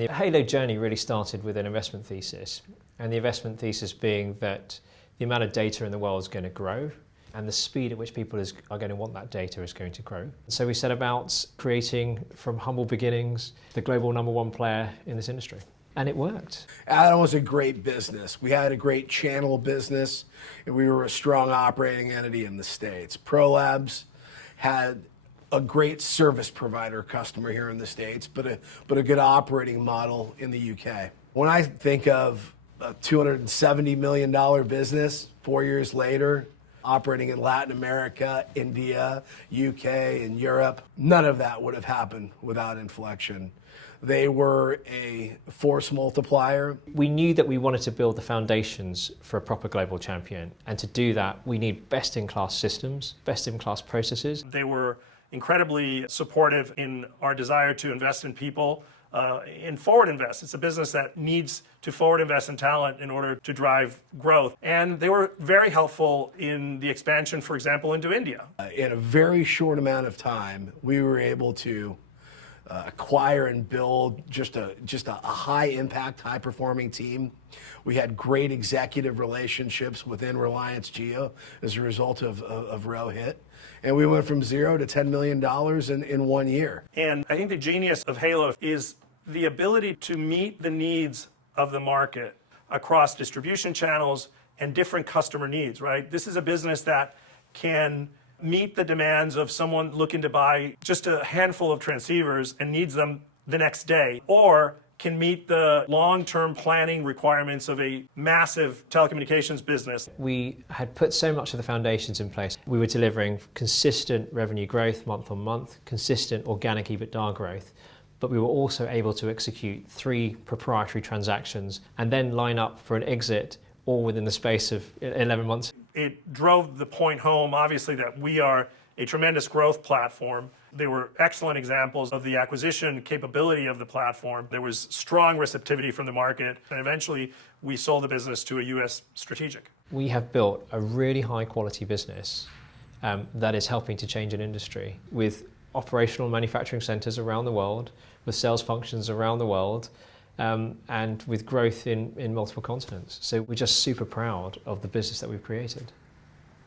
The Halo journey really started with an investment thesis, and the investment thesis being that the amount of data in the world is going to grow, and the speed at which people are going to want that data is going to grow. So we set about creating, from humble beginnings, the global #1 player in this industry. And it worked. Adam was a great business. We had a great channel business, and we were a strong operating entity in the States. ProLabs had a great service provider customer here in the States, but a good operating model in the UK. When I think of a $270 million business 4 years later, operating in Latin America, India, UK, and Europe, none of that would have happened without Inflexion. They were a force multiplier. We knew that we wanted to build the foundations for a proper global champion. And to do that, we need best-in-class systems, best-in-class processes. They were incredibly supportive in our desire to invest in people, in forward invest. It's a business that needs to forward invest in talent in order to drive growth. And they were very helpful in the expansion, for example, into India. In a very short amount of time, we were able to acquire and build just a high impact, high performing team. We had great executive relationships within Reliance Jio as a result of Rohit. And we went from 0 to $10 million in 1 year. And I think the genius of Halo is the ability to meet the needs of the market across distribution channels and different customer needs, right? This is a business that can meet the demands of someone looking to buy just a handful of transceivers and needs them the next day, or can meet the long-term planning requirements of a massive telecommunications business. We had put so much of the foundations in place. We were delivering consistent revenue growth month on month, consistent organic EBITDA growth, but we were also able to execute 3 proprietary transactions and then line up for an exit all within the space of 11 months. It drove the point home, obviously, that we are a tremendous growth platform. They were excellent examples of the acquisition capability of the platform. There was strong receptivity from the market, and eventually we sold the business to a US strategic. We have built a really high quality business that is helping to change an industry with operational manufacturing centers around the world, with sales functions around the world, and with growth in multiple continents. So we're just super proud of the business that we've created.